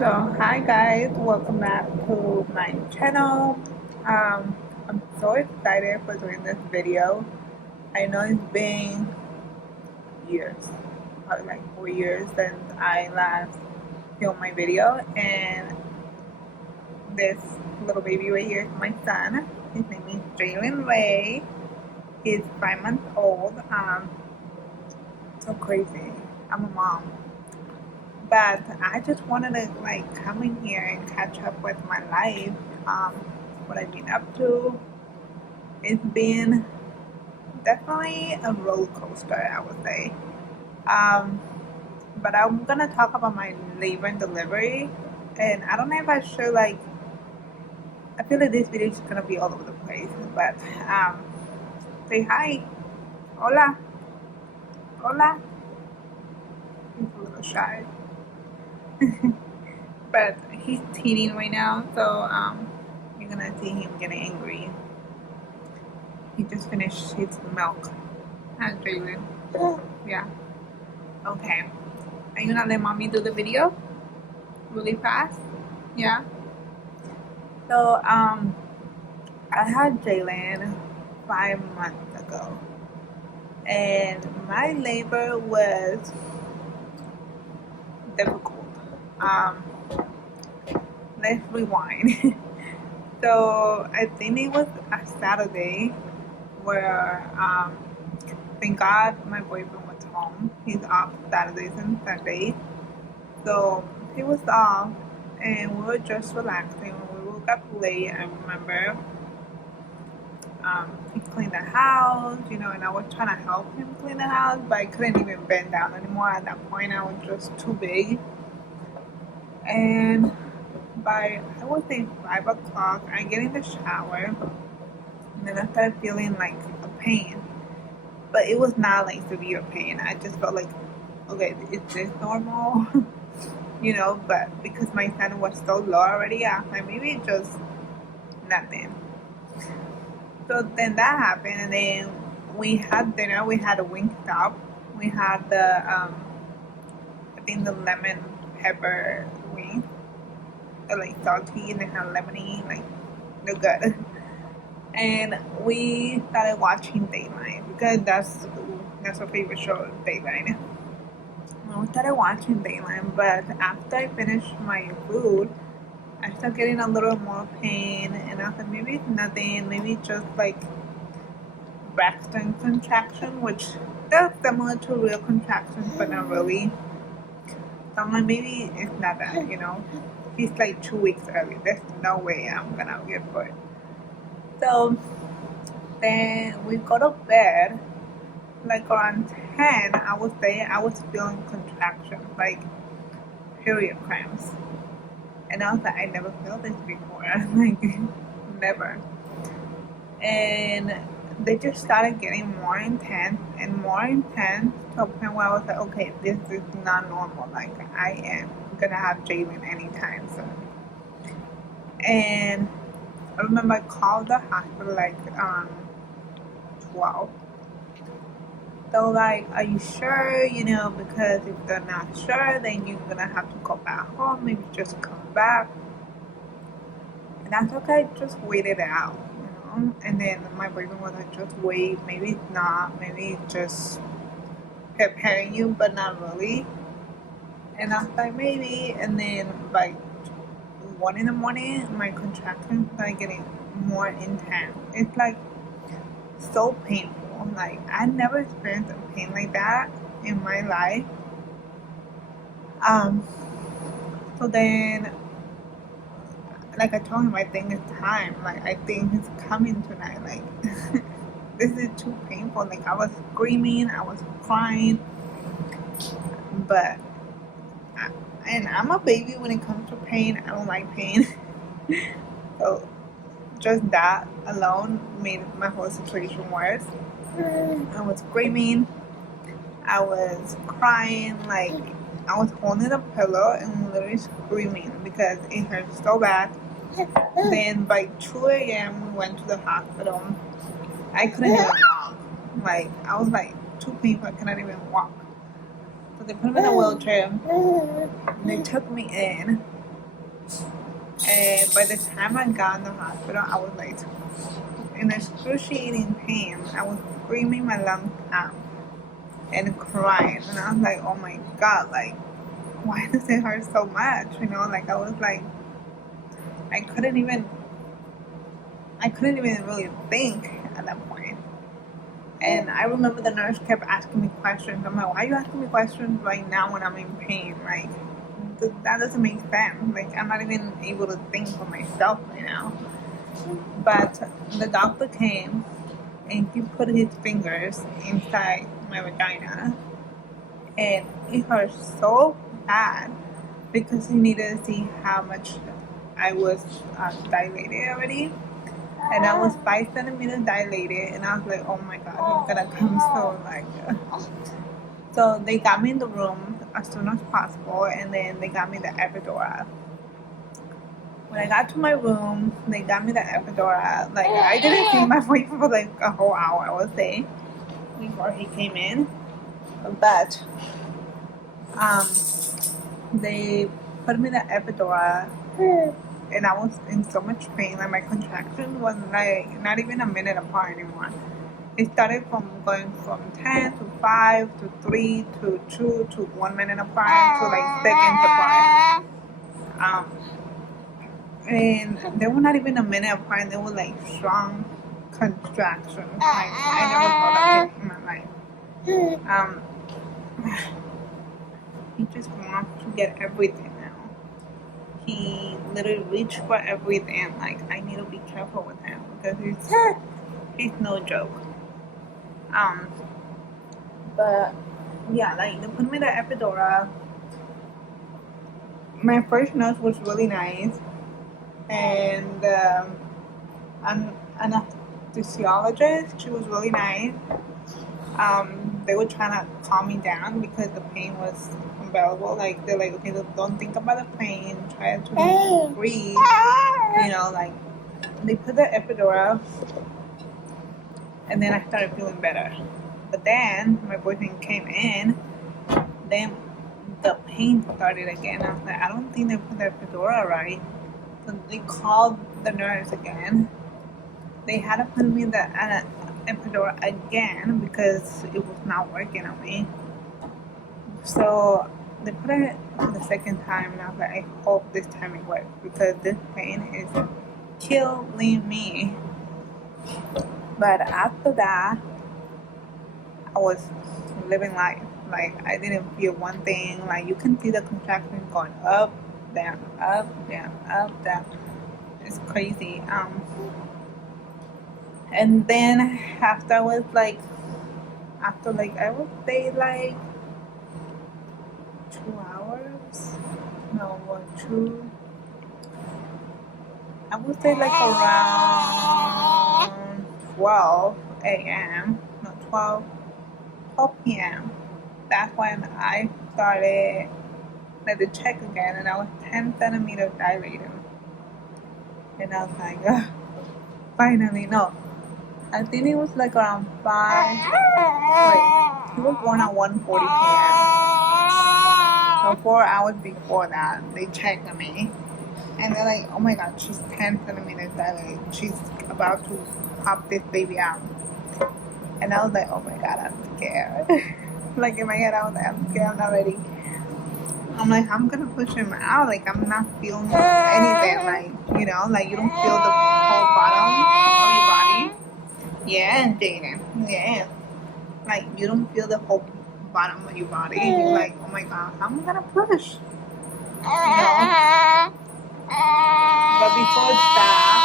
So, hi guys, welcome back to my channel. I'm so excited for doing this video. I know it's been years, probably like 4 years since I last filmed my video, and this little baby right here is my son. His name is Jalen Ray. He's 5 months old. So crazy. I'm a mom. But I just wanted to like come in here and catch up with my life, um, what I've been up to. It's been definitely a roller coaster, I would say. Um, but I'm gonna talk about my labor and delivery, and I don't know if I should like. I feel like this video is gonna be all over the place, but um, say hi, hola, hola. He's a little shy, but he's teething right now, so you're gonna see him getting angry. He just finished his milk. Hi, Jalen. Yeah. Okay. Are you gonna let mommy do the video really fast? Yeah. So I had Jalen 5 months ago, and my labor was difficult. Um, let's rewind. So I think it was a Saturday where thank God my boyfriend was home. He's off Saturdays and Sundays. So he was off and we were just relaxing. When we woke up late, I remember he cleaned the house, and I was trying to help him clean the house, but I couldn't even bend down anymore. At that point, I was just too big. And by, I would say 5 o'clock, I get in the shower and then I started feeling like a pain. But it was not like severe pain. I just felt like, okay, is this normal? But because my son was so low already, I was like, maybe it's just nothing. So then that happened, and then we had dinner. We had a Wingstop. We had I think the lemon pepper wings. They're like salty and they have lemony, like they're good. And we started watching Dayline because that's our favorite show, Dayline. We started watching Dayline, but after I finished my food, I started getting a little more pain, and I thought maybe it's nothing, maybe just like Braxton contraction, which they're similar to real contractions, but not really. So I'm like, maybe it's not that. He's like 2 weeks early. There's no way I'm gonna get it. So then we go to bed, like around 10, I would say, I was feeling contractions, like period cramps. And I was like, I never felt this before. Like, never. And they just started getting more intense and more intense to a point where I was like, okay, this is not normal. Like, I am gonna have Jalen anytime soon. And I remember I called the hospital like 12. They were like, are you sure? Because if they're not sure, then you're gonna have to go back home, maybe just come back. And that's okay, just wait it out. And then my boyfriend was like, just wait, maybe it's not, maybe it's just preparing you, but not really. And I was like, maybe. And then by 1 in the morning, my contractions started getting more intense. It's like so painful. Like, I never experienced a pain like that in my life. So then, like I told him, I think it's time. Like, I think he's coming tonight. Like, this is too painful. Like, I was screaming, I was crying, but and I'm a baby when it comes to pain. I don't like pain. So just that alone made my whole situation worse. I was screaming, I was crying, like I was holding a pillow and literally screaming because it hurt so bad. Then by 2 a.m. we went to the hospital. I couldn't even walk. Like, I was like too painful, I cannot even walk. So they put me in a wheelchair. They took me in. And by the time I got in the hospital, I was like in excruciating pain. I was screaming my lungs out and crying. And I was like, oh my God, like, why does it hurt so much? You know, like I was like, I couldn't even really think at that point. And I remember the nurse kept asking me questions. I'm like, why are you asking me questions right now when I'm in pain? Like, that doesn't make sense. Like, I'm not even able to think for myself right now. But the doctor came and he put his fingers inside my vagina. And it hurt so bad because he needed to see how much I was dilated already. And I was 5 centimeters dilated, and I was like, oh my God, it's gonna come soon. Like, so they got me in the room as soon as possible, and then they got me the epidural. When I got to my room, they got me the epidural. Like, I didn't see my boyfriend for like a whole hour, I would say, before he came in. But they put me the epidural. And I was in so much pain, like my contractions was like not even a minute apart anymore. It started from going from 10 to 5 to 3 to 2 to 1 minute apart to like seconds apart. And they were not even a minute apart, they were like strong contractions. Like I never felt that in my life. He just wants to get everything. He literally reached for everything. Like, I need to be careful with him because he's no joke. But yeah, like they put me the epidural. My first nurse was really nice, and an anesthesiologist, she was really nice. They were trying to calm me down because the pain was unbearable. Like, they're like, okay, don't think about the pain, try to breathe, you know, like they put the epidural and then I started feeling better. But then my boyfriend came in, then the pain started again. I was like, I don't think they put the epidural right. So they called the nurse again. They had to put me the epidural again because it was not working on me. So they put it for the second time, and I was like, I hope this time it works because this pain is killing me. But after that, I was living life. Like, I didn't feel one thing. Like, you can see the contractions going up, down, up, down, up, down. It's crazy. And then after I would say like 2 hours. No, what, 2? I would say like around 12 a.m. No, 12 p.m. That's when I started to check again, and I was 10 centimeters dilated. And I was like, ugh, finally, no. I think it was like around 5. Wait, he was born at 1:40 p.m. So 4 hours before that, they checked on me. And they're like, oh my God, she's 10 centimeters dilated. She's about to pop this baby out. And I was like, oh my God, I'm scared. Like in my head, I was like, I'm scared, I'm not ready. I'm like, I'm gonna push him out. Like, I'm not feeling anything. Like, you know, like you don't feel the whole bottom of your body. Yeah, Jaden. Yeah. Like, you don't feel the whole bottom of your body. You're like, oh my God, I'm gonna push. You know? But before that,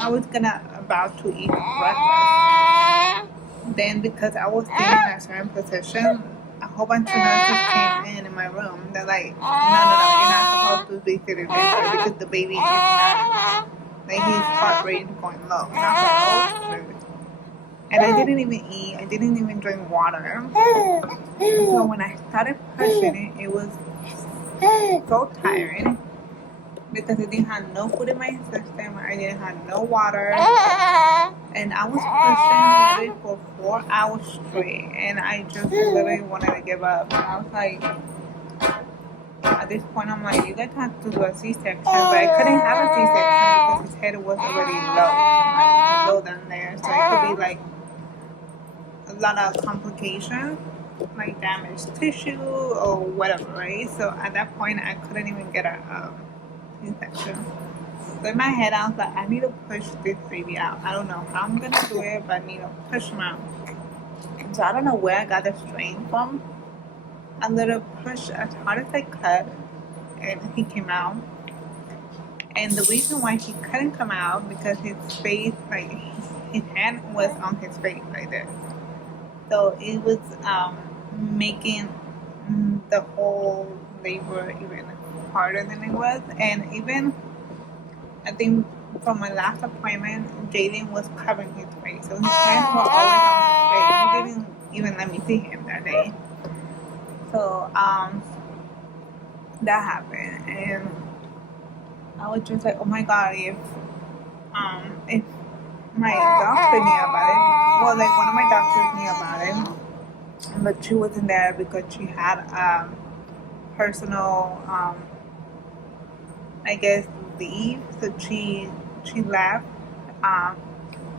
I was about to eat breakfast. Then, because I was sitting in a certain position, a whole bunch of nurses came in my room. They're like, no, you're not supposed to be sitting this way because the baby is not, like, his heart rate is going low. And I was like, oh, shoot. And I didn't even eat. I didn't even drink water. So when I started pushing it, it was so tiring because I didn't have no food in my system. I didn't have no water. And I was pushing literally for 4 hours straight. And I just literally wanted to give up. I was like, at this point, I'm like, you guys have to do a C-section, but I couldn't have a C-section because his head was already low down there, so it could be like a lot of complications, like damaged tissue or whatever, right? So at that point, I couldn't even get a C-section. So in my head, I was like, I need to push this baby out. I don't know how I'm gonna do it, but I need to push him out. So I don't know where I got the strength from. A little push as hard as I could, and he came out. And the reason why he couldn't come out because his face, like his hand was on his face right there. So it was making the whole labor even harder than it was. And even I think from my last appointment, Jaden was covering his face, so his hands were always on his face. He didn't even let me see him that day. So that happened, and I was just like, oh my god, if my doctor knew about it, well, like one of my doctors knew about it, but she wasn't there because she had personal, I guess, leave, so she left.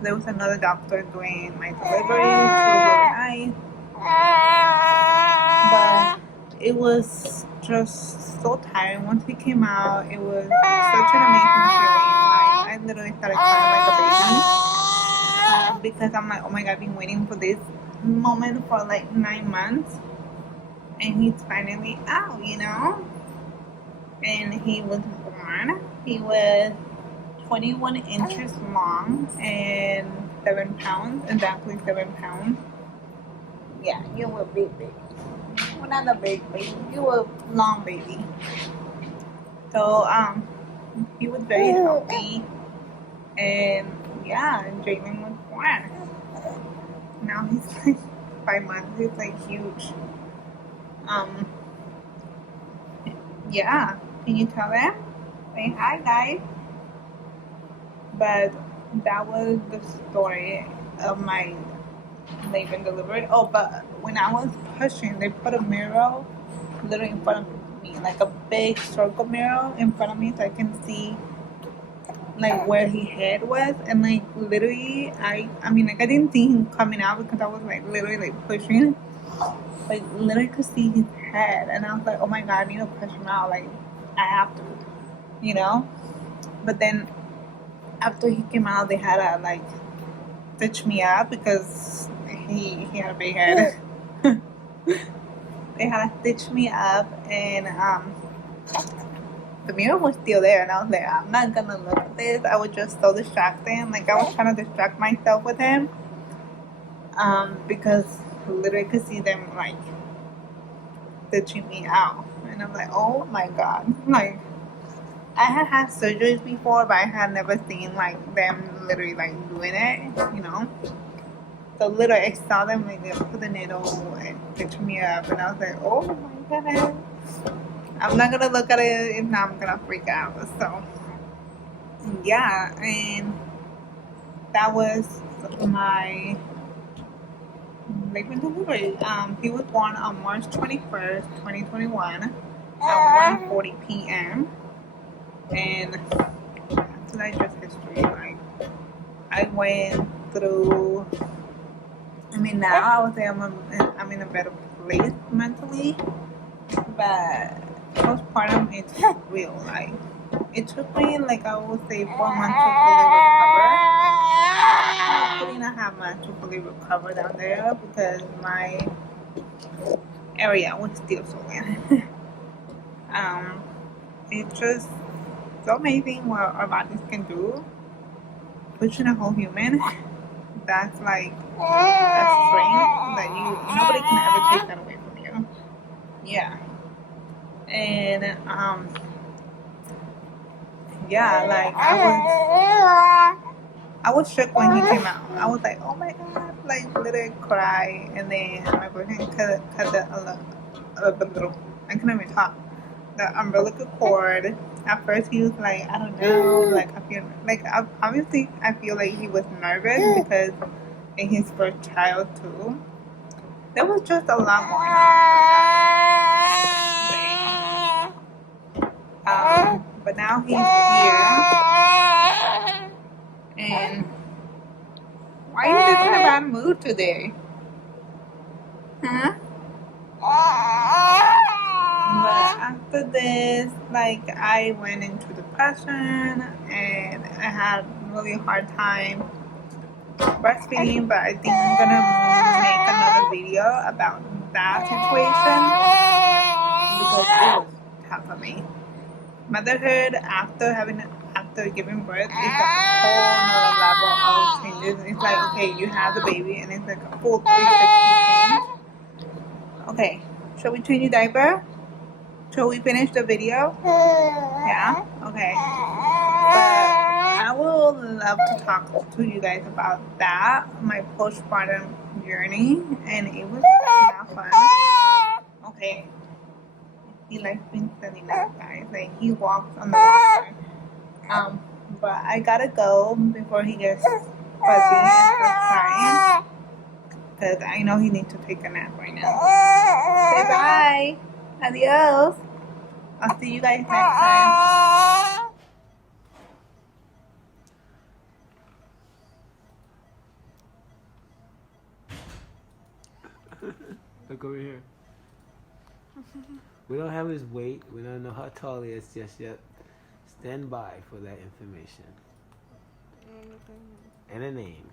There was another doctor doing my delivery. She was really nice, but it was just so tiring. Once he came out, it was such an amazing feeling. Like I literally started crying like a baby because I'm like, oh my god, I've been waiting for this moment for like 9 months, and he's finally out, you know. And he was born. He was 21 inches long and 7 pounds, exactly 7 pounds. Yeah, you were big baby. Well, not a big baby. You were long baby. So he was very healthy, and yeah, Jalen was born. Now he's like 5 months. He's like huge. Yeah. Can you tell them? Say hi, guys. But that was the story of my labor and delivery. Oh, but when I was pushing, they put a mirror literally in front of me, like a big circle mirror in front of me, so I can see like where his head was, and like literally, I mean, like I didn't see him coming out because I was like literally like pushing, like literally could see his head, and I was like, oh my god, I need to push him out, like I have to, you know. But then after he came out, they had to like stitch me up because he had a big head. They had to stitch me up, and the mirror was still there, and I was like, I'm not gonna look at this. I was just so distracted, like I was trying to distract myself with him, because literally could see them like stitching me out, and I'm like, oh my god, like I had surgeries before, but I had never seen like them literally like doing it, you know. So literally, I saw them like they put the needle and stitch me up, and I was like, oh my god, I'm not gonna look at it if not I'm gonna freak out. So yeah, and that was my labor and delivery. He was born on March 21st, 2021 at 1:40 p.m. And after that, just history. Like I went through. I mean, now I would say I'm in a better place mentally, but postpartum it's real. Like it took me like I would say 4 months to fully recover. 3.5 months to fully recover down there because my area was still swollen. It's just so amazing what our bodies can do. Pushing a whole human. That's like a strength that nobody can ever take that away from you. Yeah. And yeah, like I was shook when he came out. I was like, oh my god, like literally cry, and then my boyfriend cut the I couldn't even talk. The umbilical cord. At first he was like, I don't know, like I feel like obviously I feel like he was nervous because in his first child too. There was just a lot going on. But now he's here. And why are you just in a bad mood today? Huh? But after this, like, I went into depression and I had a really hard time breastfeeding, but I think I'm gonna make another video about that situation because it was tough for me. Motherhood after giving birth is a whole nother level of changes. It's like, okay, you have the baby and it's like a full 360 change. Okay, shall we change your diaper? Shall we finish the video? Yeah? Okay. But I would love to talk to you guys about that, my postpartum journey, and it was not fun. Okay. He likes being standing up, guys. Like, he walks on the walker. But I gotta go before he gets fuzzy and starts crying. Because I know he needs to take a nap right now. Say bye. Adios. I'll see you guys next time. Look over here. We don't have his weight. We don't know how tall he is just yet. Stand by for that information. And a name.